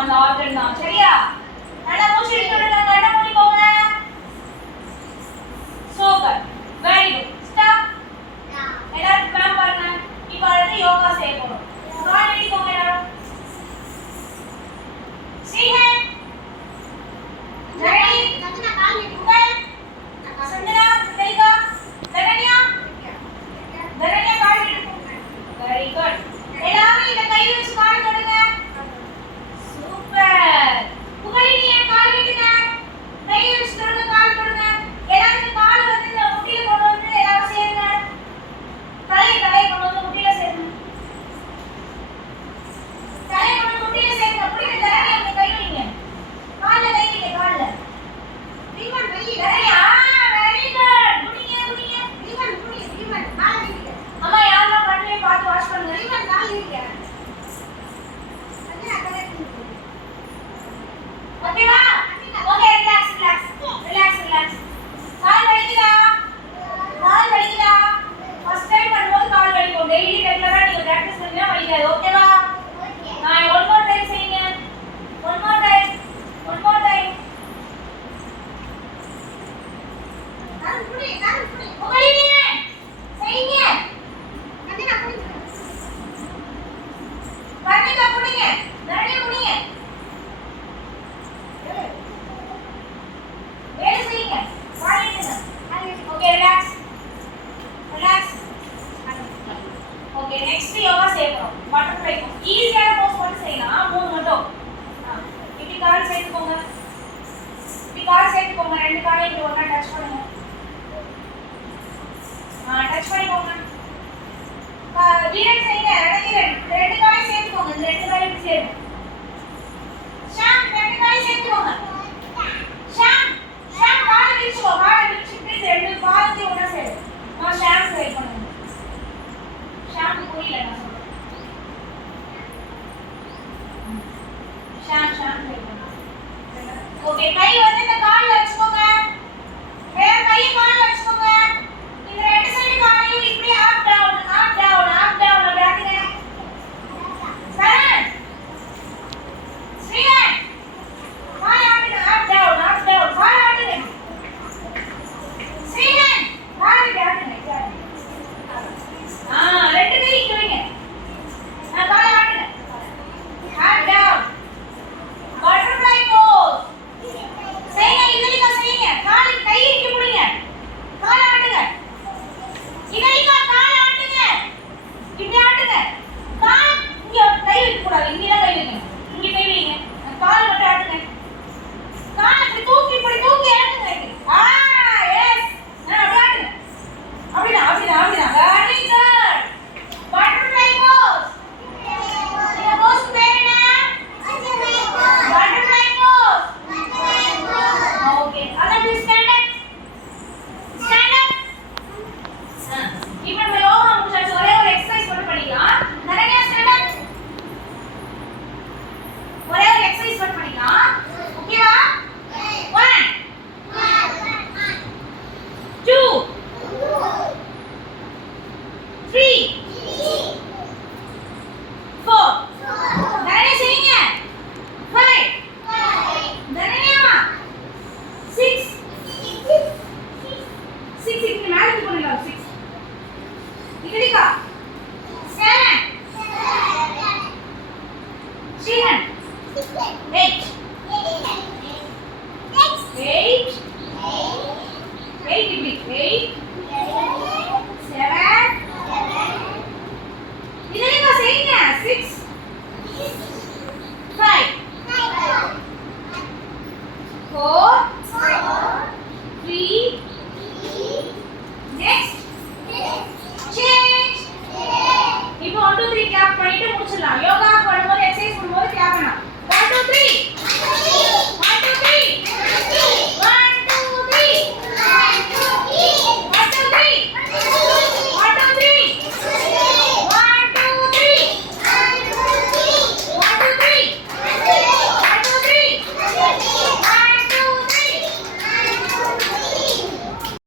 அந்த ஆர்கன் தான். சரியா? நல்லா மூச்சு இழுத்துடுங்க. கண்ணை மூடிக்கோங்க. சூப்பர். Very good. ஸ்டாப். எல்லாரும் மேம் பாருங்க. இப்போ அடுத்து யோகா செய்ய போறோம். கால் நீட்டிக்கோங்க எல்லாரும். ஸ்ரீஹன். ரெடி? சந்தனா கால் நீட்டுங்க. சந்தனா, தெளிவா. தரண்யா. தரண்யா கால் நீட்டுங்க. Very good. எல்லாரும் இத கை வச்சு கால் தொடுங்க. சூப்பர். புகழினி என் கால் நீட்டுங்க. கை வச்சு தொடுங்க, கால் தொடுங்க. எல்லாரும் கால் வந்து இந்த முட்டில கொண்டு வந்து எல்லாரும் சேருங்க. தலை கொண்டு வந்து முட்டில சேருங்க. தலை கொண்டு வந்து முட்டில சேருங்க. புரியுது? தரண்யா இங்க கை வைங்க. கால்ல கை வைங்க, கால்ல. ரீமன் கை. Dharanya, very good. குனிங்க. ரீமன் கால் நீட்டுங்க. அம்மா யாரெல்லாம் கண்ணே பார்த்து வாஷ் பண்ணுங்க. ரீமன் கால் நீட்டுங்க. சந்தனா கரெக்ட் நீட்டுங்க. ஓகேவா? Okay, relax. கால் வலிக்குதா? ஃபர்ஸ்ட் டைம் பண்ணும்போது கால் வலிக்கும். டெய்லி ரெகுலரா நீங்க பிராக்டீஸ் பண்ணா வலிக்காது. ஓகேவா? நான் ஒன் மோர் டைம் செய்யுங்க. One more time. நான் புடி. புகழினி செய்யுங்க. கண்ணா புடிங்க. கண்ணில புடிங்க. நிறைய புடிங்க. வேலை செய்யுங்க. வாங்கிடுங்க. Okay, relax. Okay, next yoga செய்ய போறோம். Butterfly pose. ஈஸியான போஸ் மட்டும் செய்யலாம். 3 மட்டும். இப்படி கால் சேர்த்துக்கோங்க. ரெண்டு காலையும் இப்படி ஒண்ணா டச் பண்ணுங்க. டச் பண்ணிக்கோங்க. வீரன் செய்யுங்க. ரெண்டு காலையும் சேர்த்துக்கோங்க. இந்த ரெண்டு காலையும் இப்படி சேருங்க. ஷாம், ரெண்டு காலையும் சேர்த்துக்கோங்க. ஷாம் காலை விரிச்சுக்கோ. காலை விரிச்சுட்டு ரெண்டு காலையும் ஒண்ணா சேரு. ஷாம் ட்ரை பண்ணுங்க. ஷாம் புரியல நான் சொல்றேன். ஷாம் ட்ரை பண்ணுங்க. ஓகே, கை வந்து இந்த கால்ல வச்சுக்கோங்க. வேற கை கால்ல வச்சுக்கோங்க. இந்த ரெண்டு சைடு காலையும் இப்படி அப் டவுன் அப்படியே சரண், ஸ்ரீஹன், கால் ஆட்டுங்க. அப் டவுன் கால் ஆட்டுங்க. ஸ்ரீஹன், கால் இப்படி ஆட்டுங்க. ரெண்டு கை இங்க வைங்க. கால் ஆட்டுங்க. Up down. Butterfly pose. செய்யுங்க. இதலிக்கா செய்யுங்க. கால் கை இங்க புடிங்க. கால் ஆட்டுங்க. இதலிக்கா கால் ஆட்டுங்க. இப்படி ஆட்டுங்க. கால் இங்க கை வைக்க கூடாது. இங்க தான் கை வைக்கணும். இங்க கை வைங்க. கால் மட்டும் ஆட்டுங்க. கால் இப்படி தூக்கி ஆட்டுங்க. எஸ். அப்படியே ஆட்டுங்க. அப்படிதான். Very good. பட்டர்ஃப்ளை போஸ். இந்த போஸ் பேர் என்ன? பட்டர்ஃப்ளை போஸ். ஓகே, அதான் ப்ளீஸ் ஸ்டாண்ட் அப். இப்போ நம்ம யோகா முடிச்சாச்சு. ஒரே ஒரு எக்சர்சைஸ் மட்டும் பண்ணிக்கலாம். நிறைய ஸ்டாண்ட் அப். ஒரே ஒரு எக்சர்சைஸ் மட்டும் பண்ணிக்கலாம். ஓகேவா? 1 2 3 4 நிறைய செய்யுங்க. 5 நிறையமா 6 இதுக்கு மேல பண்ணுங்க. 6 இதுலிக்கா 7 ஸ்ரீஹன் 8